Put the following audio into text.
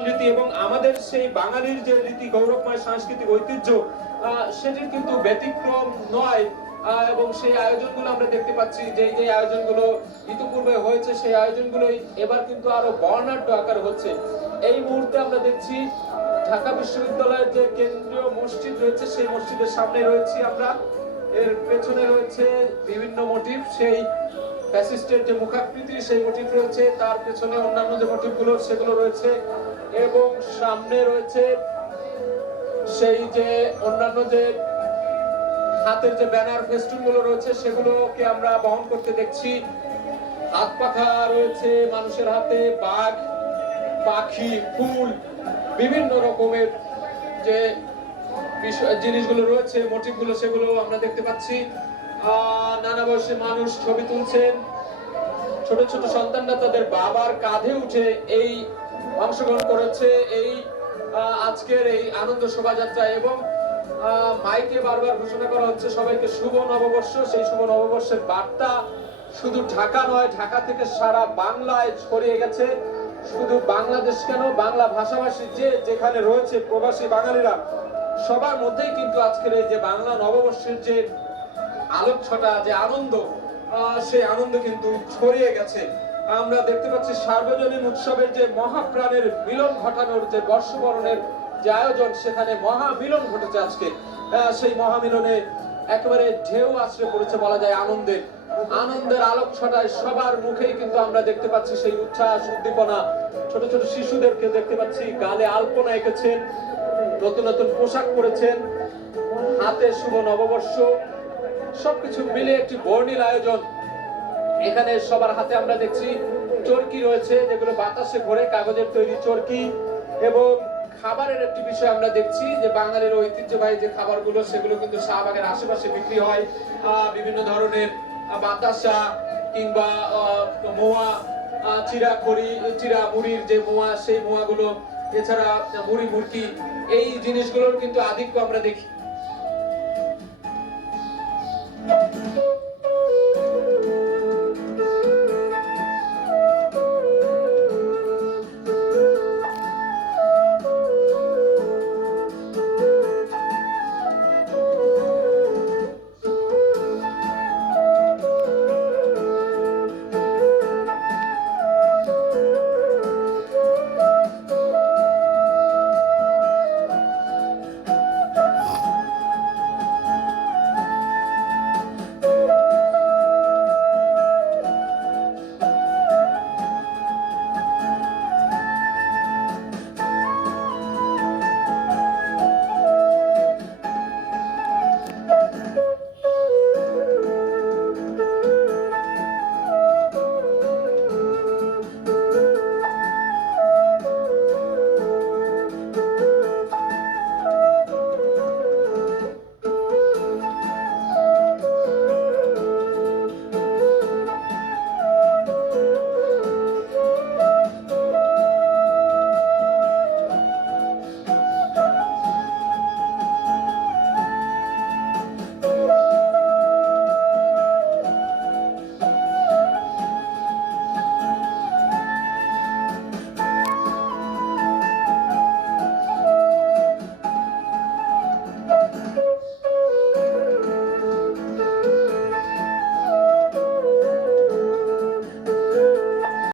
রীতি এবং আমাদের সেই বাঙালির যে রীতি, গৌরবময় সাংস্কৃতিক ঐতিহ্য সেটির কিন্তু ব্যতিক্রম নয়। এবং সেই আয়োজনগুলো আমরা দেখতে পাচ্ছি যে যে আয়োজনগুলো ইতিপূর্বে হয়েছে, সেই আয়োজনগুলোই এবার কিন্তু আরও বর্ণাঢ্য আকার হচ্ছে। এই মুহূর্তে আমরা দেখছি ঢাকা বিশ্ববিদ্যালয়ের যে কেন্দ্রীয় মসজিদ রয়েছে, সেই মসজিদের সামনে রয়েছি আমরা। এর পেছনে রয়েছে বিভিন্ন মোটিভ সেই ফ্যাসিস্টের যে মুখাকৃতি, সেই মোটিভ রয়েছে। তার পেছনে অন্যান্য যে মোটিভগুলো সেগুলো রয়েছে। এবং সামনে রয়েছে সেই যে অন্যান্য যে হাতের যে ব্যানার ফেস্টুনগুলো রয়েছে, সেগুলোকে আমরা বহন করতে দেখছি। হাত পাখা রয়েছে মানুষের হাতে, বাঘ, পাখি, ফুল, বিভিন্ন রকমের যে জিনিসগুলো রয়েছে, মোটিভগুলো সেগুলো আমরা দেখতে পাচ্ছি। নানা বয়সের মানুষ ছবি তুলছেন। ছোট ছোট সন্তানরা তাদের বাবার কাঁধে উঠে এই অংশগ্রহণ করেছে এই আজকের এই আনন্দ শোভাযাত্রা এবং মাইকে বারবার ঘোষণা করা হচ্ছে সবাইকে শুভ নববর্ষ। সেই শুভ নববর্ষের বার্তা শুধু ঢাকা নয়, ঢাকা থেকে সারা বাংলায় ছড়িয়ে গেছে। শুধু বাংলাদেশ কেন, বাংলা ভাষাভাষী যে যেখানে রয়েছে প্রবাসী বাঙালিরা, সবার মধ্যেই কিন্তু আজকের এই যে বাংলা নববর্ষের যে আলোক ছটা যে আনন্দ সেই আনন্দ কিন্তু ছড়িয়ে গেছে। আমরা দেখতে পাচ্ছি সার্বজনীন উৎসবের যে মহাপ্রাণের মিলন ঘটানোর যে বর্ষবরণের যে আয়োজন, সেখানে মহামিলন ঘটেছে আজকে। সেই মহামিলনে একেবারে ঢেউ আশ্রয় পড়েছে বলা যায় আনন্দের আনন্দের আলোক ছটায় সবার মুখেই কিন্তু আমরা দেখতে পাচ্ছি সেই উচ্ছ্বাস, উদ্দীপনা। ছোট ছোট শিশুদেরকে দেখতে পাচ্ছি, গালে আলপনা এঁকেছেন, নতুন নতুন পোশাক পরেছেন, হাতে শুভ নববর্ষ। সবকিছু মিলে একটি বর্ণিল আয়োজন। এখানে সবার হাতে আমরা দেখছি চরকি রয়েছে, যেগুলো বাতাসে ঘোরে কাগজের তৈরি চরকি এবং খাবারের একটি বিষয় আমরা দেখছি যে বাঙালির ঐতিহ্যবাহী যে খাবারগুলো, সেগুলো কিন্তু শাহবাগের আশেপাশে বিক্রি হয়। বিভিন্ন ধরনের বাতাসা কিংবা মোয়া চিরা খড়ি চিরা মুড়ির যে মোয়া, সেই মোয়াগুলো, এছাড়া মুড়ি, মুরকি, এই জিনিসগুলোর কিন্তু আধিক্য আমরা দেখি।